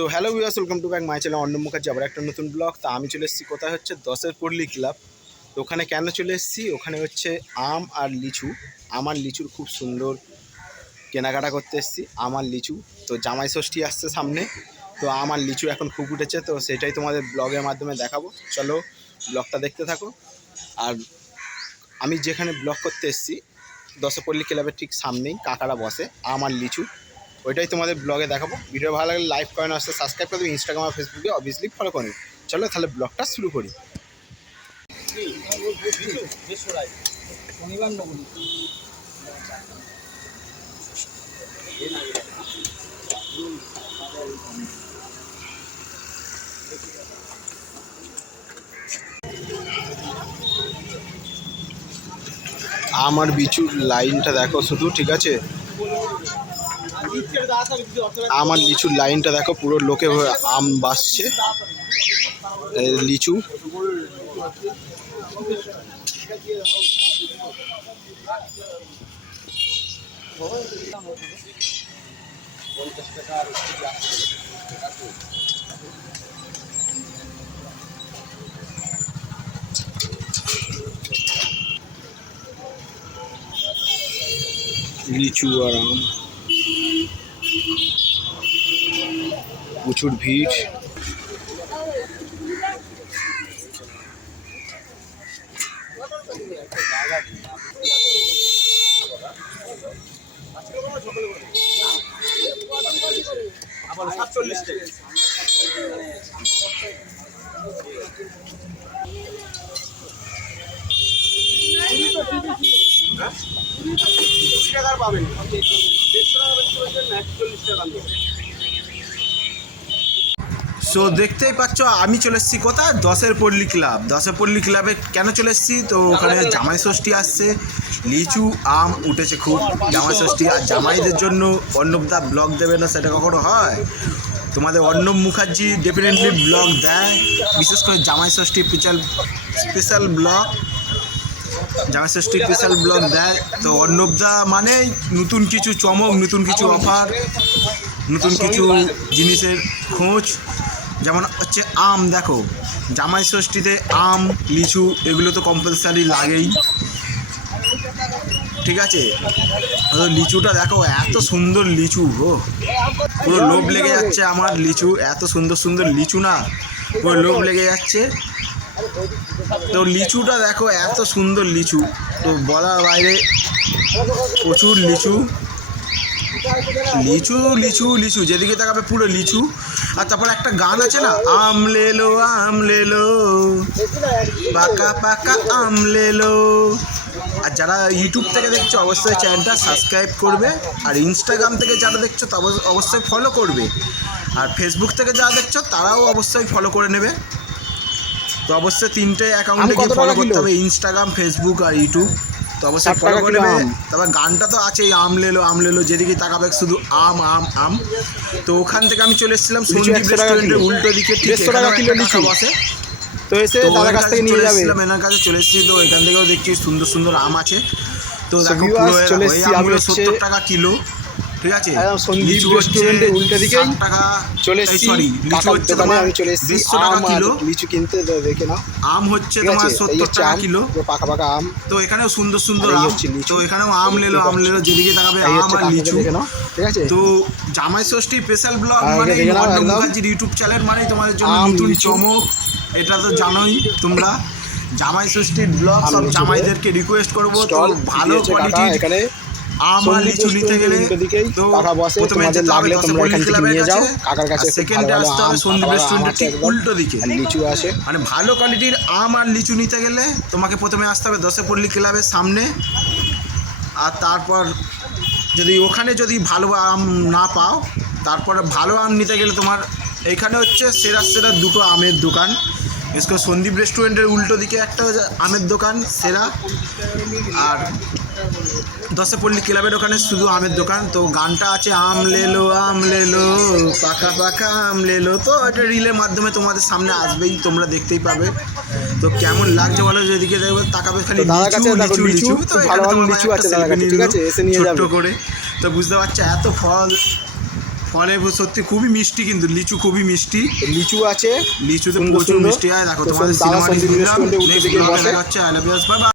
So hello viewers, welcome to back my channel Arnab Mukherjee, আবার একটা নতুন ব্লগ। তা আমি চলে এসেছি কোথায় হচ্ছে 10-এর পল্লী ক্লাব। তো ওখানে কেন চলে এসেছি, ওখানে হচ্ছে আম আর লিচু, আমার লিচুর খুব সুন্দর কেনাকাটা করতে এসেছি। আমার লিচু তো জামাই ষষ্ঠী আসছে সামনে, তো আমার লিচু এখন খুব উঠেছে, তো সেটাই তোমাদের ব্লগের মাধ্যমে দেখাবো। চলো ব্লগটা দেখতে থাকো। আর আমি যেখানে ব্লগ করতে এসেছি 10-এর পল্লী ক্লাবের ঠিক সামনেই কাকারা বসে আমার লিচু, ওইটাই তোমাদের ব্লগে দেখাবো। ভিডিও ভালো লাগলে লাইক করেন, আসতে সাবস্ক্রাইব করে দেবে, ইনস্টাগ্রাম আর ফেসবুকে অবভিয়াসলি ফলো করেন। চলো তাহলে ব্লগটা শুরু করি। আমার বিচুর লাইনটা দেখো শুধু, ঠিক আছে? আমার লিচুর লাইনটা দেখো, পুরো লোকে আম বাসছে, লিচু। লিচু আর আম, প্রচুর ভিড়। সো দেখতেই পাচ্ছ আমি চলে এসেছি কোথায়, 10-এর পল্লী ক্লাব। 10-এর পল্লী ক্লাবে কেন চলে এসেছি, তো ওখানে জামাই ষষ্ঠী আসছে, লিচু আম উঠেছে খুব। জামাই ষষ্ঠী আর জামাইদের জন্য অর্ণবদা ব্লগ দেবে না, সেটা কখনো হয়? তোমাদের অর্ণব মুখার্জি ডেফিনেটলি ব্লগ দেয়, বিশেষ করে জামাই ষষ্ঠী স্পেশাল ব্লগ, জামাই ষষ্ঠী স্পেশাল ব্লগ দেয়। তো অর্ণবদা মানেই নতুন কিছু চমক, নতুন কিছু অফার, নতুন কিছু জিনিসের খোঁজ। যেমন হচ্ছে আম, দেখো জামাই ষষ্ঠীতে আম লিচু এগুলো তো কম্পালসারি লাগেই, ঠিক আছে? লিচুটা দেখো, এত সুন্দর লিচু, পুরো লোভ লেগে যাচ্ছে আমার লিচু, এত সুন্দর সুন্দর লিচু না, পুরো লোভ লেগে যাচ্ছে। তো লিচুটা দেখো, এত সুন্দর লিচু, তো বলার বাইরে, প্রচুর লিচু লিচু লিচু লিচু, যেদিকে তাকাবে পুরো লিচু। আর তারপর একটা গান আছে না, আম লেলো পাকা পাকা আম লেলো। আর যারা ইউটিউব থেকে দেখছো অবশ্যই চ্যানেলটা সাবস্ক্রাইব করবে, আর ইনস্টাগ্রাম থেকে যারা দেখছো তা অবশ্যই ফলো করবে, আর ফেসবুক থেকে যারা দেখছো তারাও অবশ্যই ফলো করে নেবে। তো অবশ্যই 3টে অ্যাকাউন্টে গিয়ে ফলো করতে হবে, ইনস্টাগ্রাম, ফেসবুক আর ইউটিউব। তো অবশ্যই ফলো করে নেবে। তারপর গানটা তো আছেই, আম লেলো, যেদিকে তাকাবে শুধু আম আম আম। তো ওখান থেকে আমি চলে এসেছিলাম সন্দীপ রেস্টুরেন্টের উল্টো দিকে, ঠিক এখানে বসে। তো এসে দাদার কাছ থেকে নিয়ে যাবে, এনার কাছে চলে এসেছি। তো এখান থেকেও দেখছি সুন্দর সুন্দর আম আছে। তো দেখো পুরো আমগুলো 70 টাকা কিলো, ঠিক আছে? লিচু হচ্ছে উল্টো দিকে টাকা চলে এসেছি, সরি লিচু হচ্ছে তোমার 150 টাকা কিলো, লিচু কিনতে দেখে না। আম হচ্ছে তোমার 70 টাকা কিলো, পাকা পাকা আম। তো এখানেও সুন্দর সুন্দর আম, তো এখানেও আম লেলো যেদিকে তাকাবে আম আর লিচু, ঠিক আছে? তো জামাই ষষ্ঠী স্পেশাল ব্লগ মানে অর্ণব মুখার্জির ইউটিউব চ্যানেল মানেই তোমাদের জন্য নতুন চমক, এটা তো জানোই তোমরা। জামাই ষষ্ঠীর ব্লগ সব জামাইদেরকে রিকোয়েস্ট করবো, তো ভালো কোয়ালিটির এখানে আম আর লিচু নিতে গেলে তো প্রথমে যেতে হবে 10-এর পল্লী ক্লাবের কাছে, সেকেন্ডে আসতে হবে সন্দীপ রেস্টুরেন্টের ঠিক উল্টো দিকে। লিচু আসে, মানে ভালো কোয়ালিটির আম আর লিচু নিতে গেলে তোমাকে প্রথমে আসতে হবে 10-এর পল্লী ক্লাবের সামনে। আর তারপর ওখানে যদি ভালো আম না পাও, তারপরে ভালো আম নিতে গেলে তোমার এখানে হচ্ছে সেরা দুটো আমের দোকান, বিশেষ করে সন্দীপ রেস্টুরেন্টের উল্টো দিকে একটা আমের দোকান সেরা, আর 10-এর পল্লী ক্লাবের ওখানে শুধু আমের দোকান। তো গানটা আছে আম লেলো পাকা পাকা আম লেলো, তো এটা রিলের মাধ্যমে তোমাদের সামনে আসবেই, তোমরা দেখতেই পাবে। তো কেমন লাগছে বলো, যেদিকে দেখবে তাকাবে খালি লিচু লিচু। তো ছোট্ট করে তো বুঝতে পারছো এত ফল ফলে সত্যি খুবই মিষ্টি, কিন্তু লিচু খুবই মিষ্টি। লিচু আছে, লিচুতে সুন্দর প্রচুর সুন্দর। মিষ্টি হয়। দেখো তো তোমাদের দাদা সিনেমাটি সন্দীপ দিলাম, রেস্টুরেন্টে উঠে নেক্সট দিকে ব্লগে বসে। দেখা হচ্ছে। I love you, bye by.